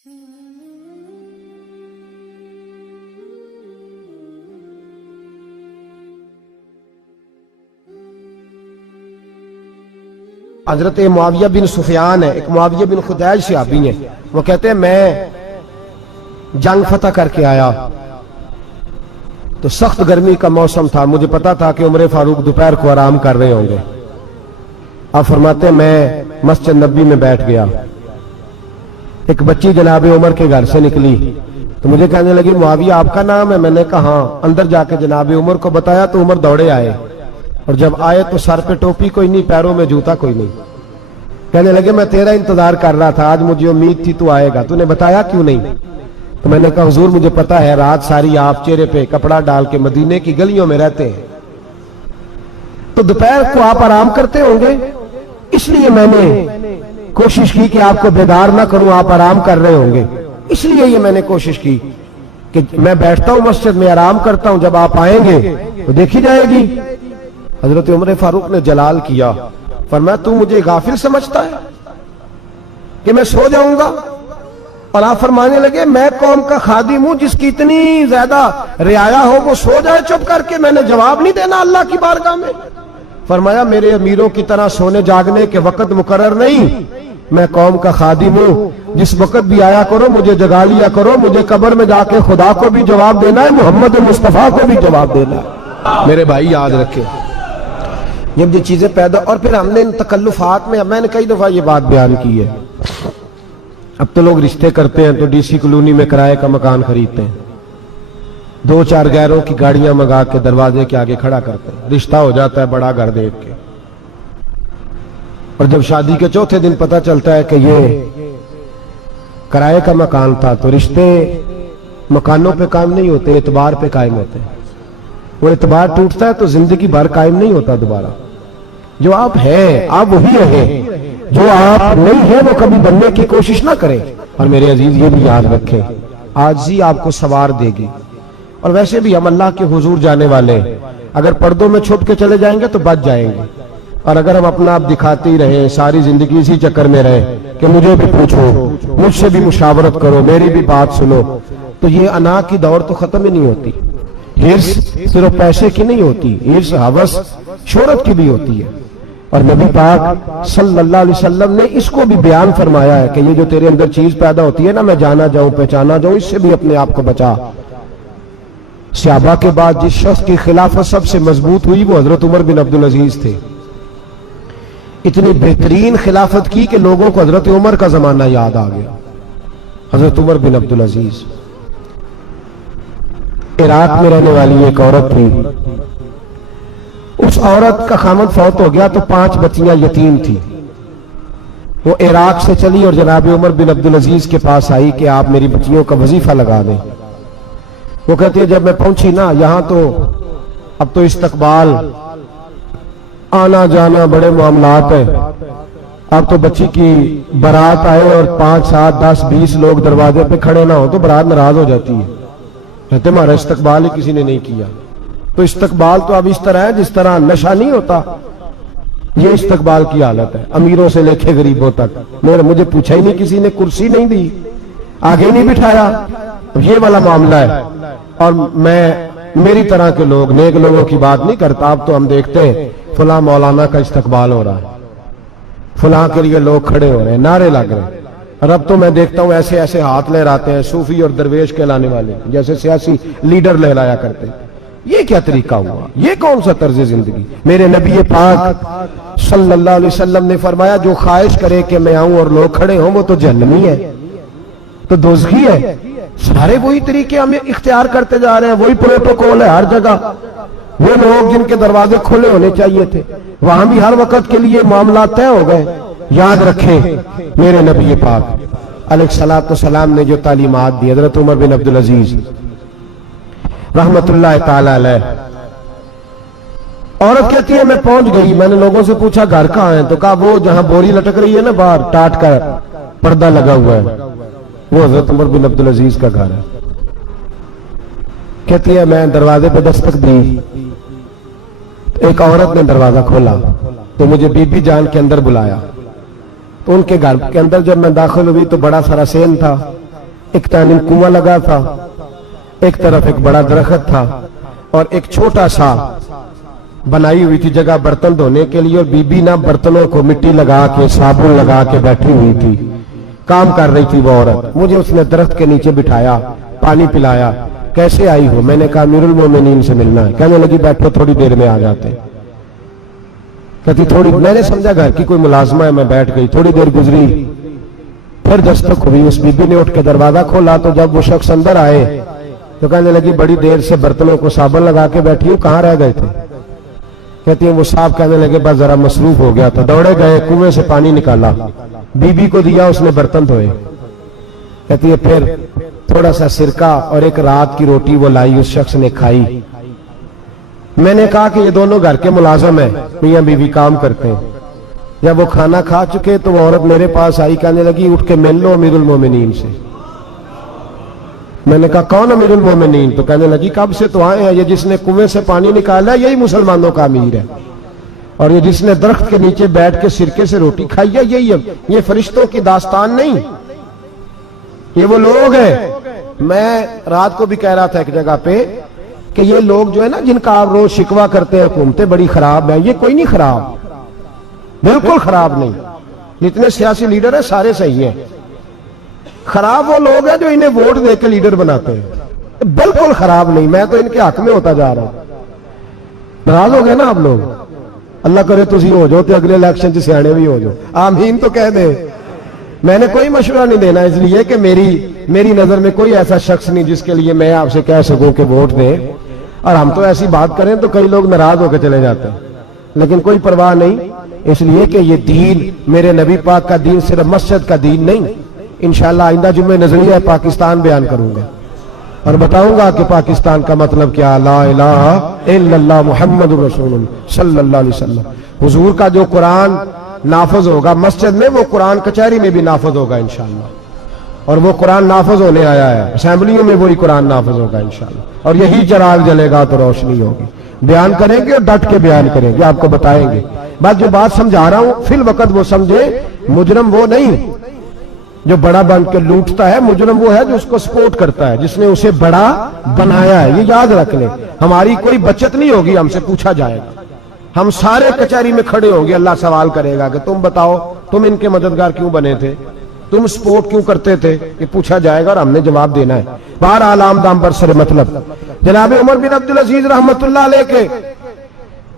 حضرت معاویہ بن سفیان ہے، ایک معاویہ بن خدیج صحابی ہیں، وہ کہتے ہیں میں جنگ فتح کر کے آیا تو سخت گرمی کا موسم تھا، مجھے پتا تھا کہ عمر فاروق دوپہر کو آرام کر رہے ہوں گے۔ آپ فرماتے ہیں میں مسجد نبی میں بیٹھ گیا، ایک بچی جناب عمر کے گھر سے نکلی تو مجھے کہنے لگی معاویہ آپ کا نام ہے؟ میں نے کہا ہاں۔ اندر جا کے جناب عمر کو بتایا تو عمر دوڑے آئے، اور جب آئے تو سر پہ ٹوپی کوئی نہیں، پیروں میں جوتا کوئی نہیں۔ کہنے لگے میں تیرا انتظار کر رہا تھا، آج مجھے امید تھی تو آئے گا، تو نے بتایا کیوں نہیں؟ تو میں نے کہا حضور مجھے پتا ہے رات ساری آپ چہرے پہ کپڑا ڈال کے مدینے کی گلیوں میں رہتے ہیں، تو دوپہر کو آپ آرام کرتے ہوں گے، اس لیے میں نے کوشش کی کہ آپ کو بیدار نہ کروں، آپ آرام کر رہے ہوں گے، اس لیے یہ میں نے کوشش کی کہ میں بیٹھتا ہوں مسجد میں آرام کرتا ہوں، جب آپ آئیں گے تو دیکھی جائے گی۔ حضرت عمر فاروق نے جلال کیا، فرمایا تو مجھے غافل سمجھتا ہے کہ میں سو جاؤں گا؟ اور آپ فرمانے لگے میں قوم کا خادم ہوں، جس کی اتنی زیادہ رعایا ہو وہ سو جائے چپ کر کے، میں نے جواب نہیں دینا اللہ کی بارگاہ میں؟ فرمایا میرے امیروں کی طرح سونے جاگنے کے وقت مقرر نہیں، میں قوم کا خادم ہوں، جس وقت بھی آیا کرو مجھے جگا لیا کرو، مجھے قبر میں جا کے خدا کو بھی جواب دینا ہے، محمد مصطفیٰ کو بھی جواب دینا ہے۔ میرے بھائی یاد رکھیں جب یہ چیزیں پیدا، اور پھر ہم نے ان تکلفات میں نے کئی دفعہ یہ بات بیان کی ہے، اب تو لوگ رشتے کرتے ہیں تو ڈی سی کالونی میں کرائے کا مکان خریدتے ہیں، 2-4 غیروں کی گاڑیاں منگا کے دروازے کے آگے کھڑا کرتے ہیں، رشتہ ہو جاتا ہے بڑا گھر دیکھ کے، اور جب شادی کے چوتھے دن پتہ چلتا ہے کہ یہ کرائے کا مکان تھا، تو رشتے مکانوں پہ قائم نہیں ہوتے، اعتبار پہ قائم ہوتے ہیں، وہ اعتبار ٹوٹتا ہے تو زندگی بھر قائم نہیں ہوتا دوبارہ۔ جو آپ ہیں آپ وہی رہیں، جو آپ نہیں ہیں وہ کبھی بننے کی کوشش نہ کریں۔ اور میرے عزیز یہ بھی یاد رکھیں عاجزی آپ کو سوار دے گی، اور ویسے بھی ہم اللہ کے حضور جانے والے ہیں، اگر پردوں میں چھپ کے چلے جائیں گے تو بچ جائیں گے، اور اگر ہم اپنا آپ دکھاتے ہی رہیں ساری زندگی اسی چکر میں رہیں کہ مجھے بھی پوچھو، مجھ سے بھی مشاورت کرو، میری بھی بات سنو، تو یہ انا کی دور تو ختم ہی نہیں ہوتی۔ ہرس صرف پیسے کی نہیں ہوتی، ہرس ہوس شہرت کی بھی ہوتی ہے، اور نبی پاک صلی اللہ علیہ وسلم نے اس کو بھی بیان فرمایا ہے کہ یہ جو تیرے اندر چیز پیدا ہوتی ہے نا، میں جانا جاؤں پہچانا جاؤں، اس سے بھی اپنے آپ کو بچا۔ صحابہ کے بعد جس شخص کی خلافت سب سے مضبوط ہوئی وہ حضرت عمر بن عبدالعزیز تھے، اتنی بہترین خلافت کی کہ لوگوں کو حضرت عمر کا زمانہ یاد آ گیا۔ حضرت عمر بن عبدالعزیز عراق میں رہنے والی ایک عورت تھی، اس عورت کا خامد فوت ہو گیا تو 5 بچیاں یتیم تھی، وہ عراق سے چلی اور جناب عمر بن عبدالعزیز کے پاس آئی کہ آپ میری بچیوں کا وظیفہ لگا دیں۔ وہ کہتی ہے جب میں پہنچی نا یہاں تو اب تو استقبال آنا جانا بڑے معاملات ہیں، اب تو بچی کی برات آئے اور 5 7 10 20 لوگ دروازے پہ کھڑے نہ ہو تو برات ناراض ہو جاتی ہے، کہتے ہمارا استقبال ہی کسی نے نہیں کیا۔ تو استقبال تو اب اس طرح ہے جس طرح نشہ نہیں ہوتا، یہ استقبال کی حالت ہے، امیروں سے لے کے غریبوں تک، مجھے پوچھا ہی نہیں کسی نے، کرسی نہیں دی، آگے نہیں بٹھایا، یہ والا معاملہ ہے۔ اور میں میری طرح کے لوگ نیک لوگوں کی بات نہیں کرتا، اب تو ہم دیکھتے ہیں فلاں مولانا کا استقبال ہو رہا ہے، فلاں کے لیے لوگ کھڑے ہو رہے ہیں، نعرے لگ رہے ہیں، اور اب تو میں دیکھتا ہوں ایسے ایسے ہاتھ لہراتے ہیں صوفی اور درویش کہلانے والے، جیسے سیاسی لیڈر لہرایا کرتے ہیں۔ یہ کیا طریقہ ہوا؟ یہ کون سا طرز زندگی؟ میرے نبی پاک صلی اللہ علیہ وسلم نے فرمایا جو خواہش کرے کہ میں آؤں اور لوگ کھڑے ہوں وہ تو جہنمی ہے، تو دوزخی ہے۔ سارے وہی طریقے ہم اختیار کرتے جا رہے ہیں، وہی پروٹوکول ہے ہر جگہ، وہ لوگ جن کے دروازے کھلے ہونے چاہیے تھے وہاں بھی ہر وقت کے لیے معاملات طے ہو گئے۔ یاد رکھیں میرے نبی پاک علیہ الصلوۃ والسلام نے جو تعلیمات دی، حضرت عمر بن عبدالعزیز رحمت اللہ تعالی علیہ، عورت کہتی ہے میں پہنچ گئی، میں نے لوگوں سے پوچھا گھر کہاں ہے، تو کہا وہ جہاں بوری لٹک رہی ہے نا باہر ٹاٹ کا پردہ لگا ہوا ہے وہ حضرت عمر بن عبدالعزیز کا گھر ہے۔ کہتی ہے میں دروازے پہ دستک دی، ایک عورت نے دروازہ کھولا تو مجھے بی بی جان کے اندر بلایا، تو ان کے گھر کے اندر جب میں داخل ہوئی تو بڑا سارا سین تھا، ایک جانب کنواں لگا تھا، ایک طرف ایک بڑا درخت تھا، اور ایک چھوٹا سا بنائی ہوئی تھی جگہ برتن دھونے کے لیے، اور بی بی نہ برتنوں کو مٹی لگا کے صابن لگا کے بیٹھی ہوئی تھی، کام کر رہی تھی وہ عورت۔ مجھے اس نے درخت کے نیچے بٹھایا، پانی پلایا۔ کیسے آئی ہو؟ میں نے کہا امیر المومنین سے ملنا ہے۔ کہنے لگی بیٹھو، تھوڑی دیر میں آ جاتے۔ کہتی تھوڑی، میں نے سمجھا گھر کی کوئی ملازمہ ہے، میں بیٹھ گئی۔ تھوڑی دیر گزری، پھر دستک ہوئی، اس بی بی نے اٹھ کے دروازہ کھولا تو جب وہ شخص اندر آئے تو کہنے لگی بڑی دیر سے برتنوں کو صابن لگا کے بیٹھی ہوں، کہاں رہ گئے تھے؟ کہتی ہیں وہ صاحب کہنے لگے بس ذرا مصروف ہو گیا تھا، دوڑے گئے، کنویں سے پانی نکالا، بی بی کو دیا، اس نے برتن دھوئے۔ کہتی ہے پھر تھوڑا سا سرکہ اور ایک رات کی روٹی وہ لائی، اس شخص نے کھائی۔ میں نے کہا کہ یہ دونوں گھر کے ملازم ہیں، میاں بیوی کام کرتے ہیں۔ جب وہ کھانا کھا چکے تو وہ عورت میرے پاس آئی، کہنے لگی اٹھ کے مل لو امیر المومنین سے۔ میں نے کہا کون امیر المومنین؟ تو کہنے لگی کب سے تو آئے ہیں، یہ جس نے کنویں سے پانی نکالا یہی مسلمانوں کا امیر ہے، اور یہ جس نے درخت کے نیچے بیٹھ کے سرکے سے روٹی کھائی ہے یہی ہے۔ یہ فرشتوں کی داستان نہیں، یہ وہ لوگ ہیں۔ میں رات کو بھی کہہ رہا تھا ایک جگہ پہ کہ یہ لوگ جو ہے نا جن کا آپ روز شکوہ کرتے ہیں حکومتیں بڑی خراب ہیں، یہ کوئی نہیں خراب، بالکل خراب نہیں۔ جتنے سیاسی لیڈر ہیں سارے صحیح ہیں، خراب وہ لوگ ہیں جو انہیں ووٹ دے کے لیڈر بناتے ہیں، بالکل خراب نہیں۔ میں تو ان کے حق میں ہوتا جا رہا ہوں۔ ناراض ہو گئے نا آپ لوگ؟ اللہ کرے تسی ہو جاؤ تو اگلے الیکشن سے سیانے بھی ہو جاؤ، آمین تو کہہ دے۔ میں نے کوئی مشورہ نہیں دینا، اس لیے کہ میری نظر میں کوئی ایسا شخص نہیں جس کے لیے میں آپ سے کہہ سکوں کہ ووٹ دیں، اور ہم تو ایسی بات کریں تو کئی لوگ ناراض ہو کے چلے جاتے ہیں، لیکن کوئی پرواہ نہیں، اس لیے کہ یہ دین میرے نبی پاک کا دین صرف مسجد کا دین نہیں۔ انشاءاللہ آئندہ جمعے نظریہ پاکستان بیان کروں گا اور بتاؤں گا کہ پاکستان کا مطلب کیا، لا الہ الا اللہ محمد رسول اللہ صلی اللہ علیہ وسلم۔ حضور کا جو قرآن نافذ ہوگا مسجد میں، وہ قرآن کچہری میں بھی نافذ ہوگا انشاءاللہ، اور وہ قرآن نافذ ہونے آیا ہے، اسمبلیوں میں وہی قرآن نافذ ہوگا انشاءاللہ، اور یہی چراغ جلے گا تو روشنی ہوگی۔ بیان کریں گے اور ڈٹ کے بیان کریں گے، آپ کو بتائیں گے۔ بس جو بات سمجھا رہا ہوں فی الوقت وہ سمجھے، مجرم وہ نہیں جو بڑا بن کے لوٹتا ہے، مجرم وہ ہے جو اس کو سپورٹ کرتا ہے، جس نے اسے بڑا بنایا ہے۔ یہ یاد رکھ لیں، ہماری کوئی بچت نہیں ہوگی، ہم سے پوچھا جائے گا، ہم سارے کچہری میں کھڑے ہوں گے، اللہ سوال کرے گا کہ تم بتاؤ تم ان کے مددگار کیوں بنے تھے، تم سپورٹ کیوں کرتے تھے، یہ پوچھا جائے گا اور ہم نے جواب دینا ہے۔ بہرحال عام دام برسر مطلب جناب عمر بن عبدالعزیز رحمت اللہ علیہ کے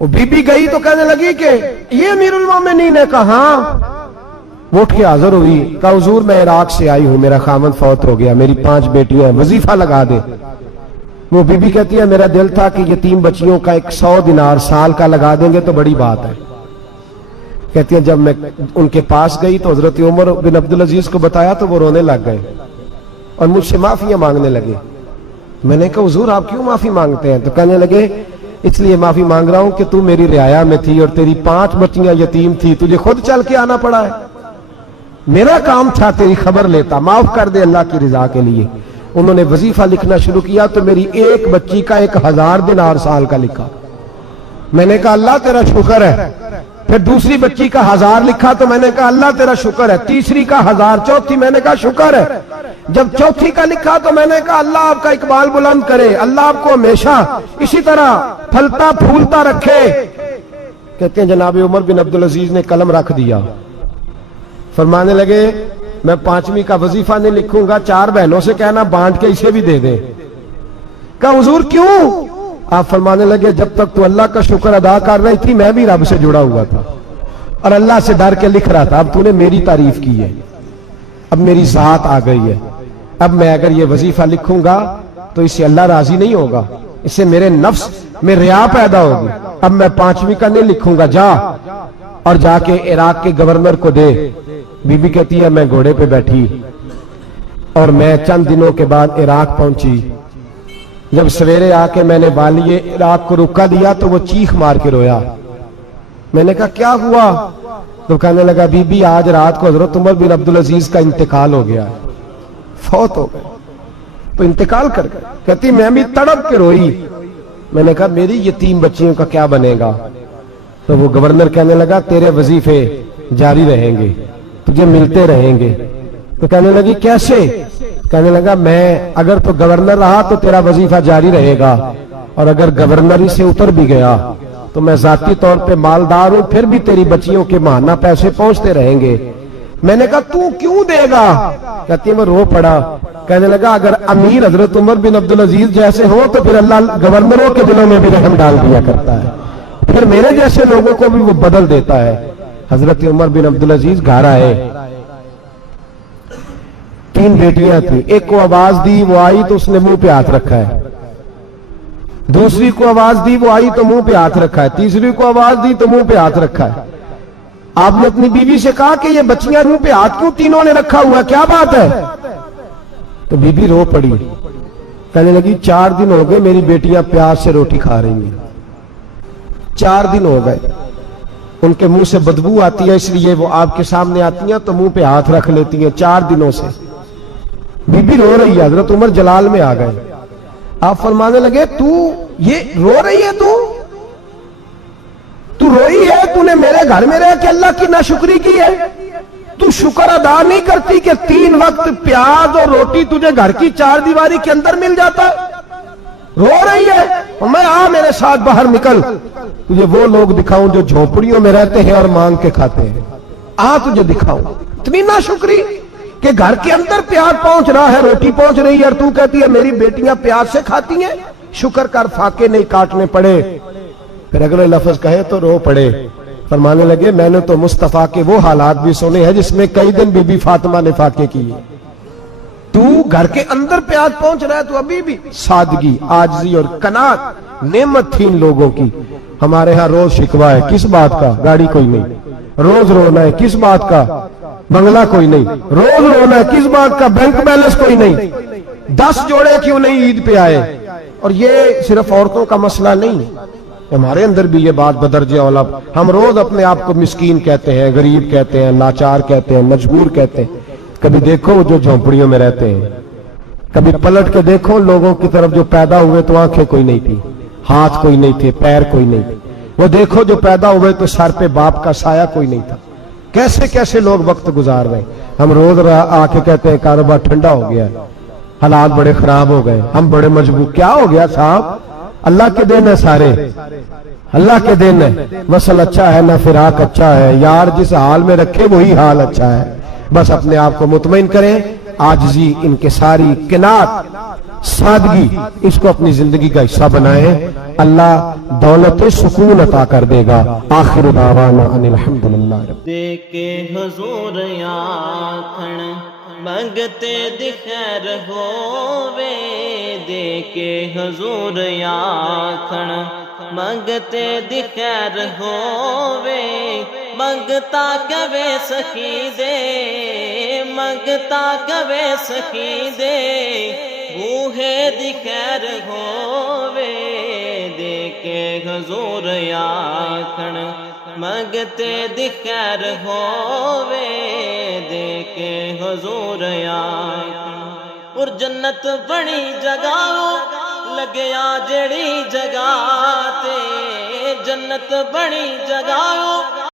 وہ بی بی گئی تو کہنے لگی کہ یہ امیر المومنین نے کہا، وہ اٹھ کے حاضر ہوئی، کہا حضور میں عراق سے آئی ہوں، میرا خاوند فوت ہو گیا، میری 5 بیٹیاں ہیں، وظیفہ لگا دے۔ وہ بی بی کہتی ہے میرا دل تھا کہ یتیم بچیوں کا 100 دینار سال کا لگا دیں گے تو بڑی بات ہے۔ کہتی ہے جب میں ان کے پاس گئی تو حضرت عمر بن عبدالعزیز کو بتایا تو وہ رونے لگ گئے اور مجھ سے معافیاں مانگنے لگے۔ میں نے کہا حضور آپ کیوں معافی مانگتے ہیں؟ تو کہنے لگے اس لیے معافی مانگ رہا ہوں کہ تو میری رعایا میں تھی اور تیری 5 بچیاں یتیم تھی، تجھے خود چل کے آنا پڑا ہے، میرا کام تھا تیری خبر لیتا، معاف کر دے اللہ کی رضا کے لیے۔ انہوں نے وظیفہ لکھنا شروع کیا تو میری ایک بچی کا 1000 دینار سال کا لکھا۔ میں نے کہا اللہ تیرا شکر ہے۔ پھر دوسری بچی کا 1000 لکھا تو میں نے کہا اللہ تیرا شکر ہے۔ تیسری کا 1000، چوتھی میں نے کہا شکر ہے۔ جب چوتھی کا لکھا تو میں نے کہا اللہ آپ کا اقبال بلند کرے، اللہ آپ کو ہمیشہ اسی طرح پھلتا پھولتا رکھے۔ کہتے ہیں جناب عمر بن عبدالعزیز نے قلم رکھ دیا، فرمانے لگے میں 5ویں کا وظیفہ نہیں لکھوں گا، 4 بہنوں سے کہنا بانٹ کے اسے بھی دے دیں۔ کہا حضور کیوں؟ آپ فرمانے لگے جب تک تو اللہ کا شکر ادا کر رہی تھی میں بھی رب سے جڑا ہوا تھا اور اللہ سے ڈر کے لکھ رہا تھا، اب تو نے میری تعریف کی ہے، اب میری ذات آ گئی ہے، اب میں اگر یہ وظیفہ لکھوں گا تو اس سے اللہ راضی نہیں ہوگا، اس سے میرے نفس میں ریا پیدا ہوگی، اب میں 5ویں کا نہیں لکھوں گا، جا اور جا کے عراق کے گورنر کو دے۔ بی بی کہتی ہے میں گھوڑے پہ بیٹھی اور میں چند دنوں کے بعد عراق پہنچی، جب سویرے آ کے میں نے والی عراق کو رکا دیا تو وہ چیخ مار کے رویا۔ میں نے کہا کیا ہوا؟ تو کہنے لگا بی بی آج رات کو حضرت عمر بن عبدالعزیز کا انتقال ہو گیا، فوت ہو گئے، تو انتقال کر گئے۔ کہتی میں بھی تڑپ کے روئی۔ میں نے کہا میری یتیم بچیوں کا کیا بنے گا؟ تو وہ گورنر کہنے لگا تیرے وظیفے جاری رہیں گے، تجھے ملتے رہیں گے۔ تو کہنے لگی کیسے؟ کہنے لگا میں اگر تو گورنر رہا تو تیرا وظیفہ جاری رہے گا، اور اگر گورنری سے اتر بھی گیا تو میں ذاتی طور پہ مالدار ہوں، پھر بھی تیری بچیوں کے ماہانہ پیسے پہنچتے رہیں گے۔ میں نے کہا تو کیوں دے گا؟ کہتی ہے میں رو پڑا۔ کہنے لگا اگر امیر حضرت عمر بن عبدالعزیز جیسے ہو تو پھر اللہ گورنروں کے دلوں میں بھی رحم ڈال دیا کرتا ہے، پھر میرے جیسے لوگوں کو بھی وہ بدل دیتا ہے۔ حضرت عمر بن عبدالعزیز گھر آئے، 3 بیٹیاں تھیں، ایک کو آواز دی وہ آئی تو اس نے منہ پہ ہاتھ رکھا ہے، دوسری کو آواز دی وہ آئی تو منہ پہ ہاتھ رکھا ہے، تیسری کو آواز دی تو منہ پہ ہاتھ رکھا ہے۔ آپ نے اپنی بیوی سے کہا کہ یہ بچیاں منہ پہ ہاتھ کیوں تینوں نے رکھا ہوا ہے، کیا بات ہے؟ تو بی بی رو پڑی، کہنے لگی 4 دن ہو گئے میری بیٹیاں پیاس سے روٹی کھا رہی ہیں، 4 دن ہو گئے، ان کے منہ سے بدبو آتی ہے، اس لیے وہ آپ کے سامنے آتی ہیں تو منہ پہ ہاتھ رکھ لیتی ہیں 4 دنوں سے۔ بی بی رو رہی ہے، حضرت عمر جلال میں آ گئے، آپ فرمانے لگے تو یہ رو رہی ہے، تو روئی ہے، تو نے میرے گھر میں رہ کے اللہ کی ناشکری کی ہے، تو شکر ادا نہیں کرتی کہ 3 وقت پیاز اور روٹی تجھے گھر کی 4 دیواری کے اندر مل جاتا؟ رو رہی ہے، اور میں میرے ساتھ باہر نکل، تجھے وہ لوگ دکھاؤں جو جھونپڑیوں میں رہتے ہیں اور مانگ کے کھاتے ہیں، تجھے دکھاؤں۔ اتنی ناشکری کہ گھر کے اندر پیاز پہنچ رہا ہے، روٹی پہنچ رہی ہے، اور تو کہتی ہے میری بیٹیاں پیاز سے کھاتی ہیں، شکر کر فاقے نہیں کاٹنے پڑے۔ پھر اگلے لفظ کہے تو رو پڑے، فرمانے لگے میں نے تو مصطفیٰ کے وہ حالات بھی سنے ہیں جس میں کئی دن بی بی فاطمہ نے فاقے کیے، تو گھر کے اندر پیاز پہنچ رہا ہے، تو ابھی بھی سادگی، عاجزی اور قناعت نعمت تھی ان لوگوں کی۔ ہمارے ہاں روز شکوا ہے، کس بات کا؟ گاڑی کوئی نہیں، روز رونا ہے، کس بات کا؟ بنگلہ کوئی نہیں، روز رونا ہے، کس بات کا؟ بینک بیلنس کوئی نہیں، 10 جوڑے کیوں نہیں عید پہ آئے؟ اور یہ صرف عورتوں کا مسئلہ نہیں، ہمارے اندر بھی یہ بات بدرجہ اولا، ہم روز اپنے آپ کو مسکین کہتے ہیں، غریب کہتے ہیں، لاچار کہتے ہیں، مجبور کہتے ہیں۔ کبھی دیکھو جو جھونپڑیوں میں رہتے ہیں، کبھی پلٹ کے دیکھو لوگوں کی طرف جو پیدا ہوئے تو آنکھیں کوئی نہیں تھی، ہاتھ کوئی نہیں تھے، پیر کوئی نہیں تھے، وہ دیکھو جو پیدا ہوئے تو سر پہ باپ کا سایہ کوئی نہیں تھا، کیسے کیسے لوگ وقت گزار رہے ہیں۔ ہم روز آ کے کہتے ہیں کاروبار ٹھنڈا ہو گیا، حالات بڑے خراب ہو گئے، ہم بڑے مجبور۔ کیا ہو گیا صاحب؟ اللہ کے دن ہے، سارے اللہ کے دن ہے، وصل اچھا ہے نہ فراق اچھا ہے، یار جس حال میں رکھے وہی حال اچھا ہے۔ بس اپنے آپ کو مطمئن کریں، عاجزی، انکساری، قناعت، سادگی، اس کو اپنی زندگی کا حصہ بنائیں، اللہ دولت سکون عطا کر دے گا۔ آخر دعوانا ان الحمدللہ۔ دے کے حضور آکھن منگتے دی خیر ہووے، دے کے حضور آکھن منگتے دی خیر ہووے، منگتا کبے سخی دے، منگتا کبے سخی دے، بوہے دی خیر ہووے، دے کے حضور آکھن منگتے دی خیر ہووے، دے کے حضور آکھن۔ اور جنت بڑی جگہ لگیا جڑی جگہ تے، جنت بڑی جگہ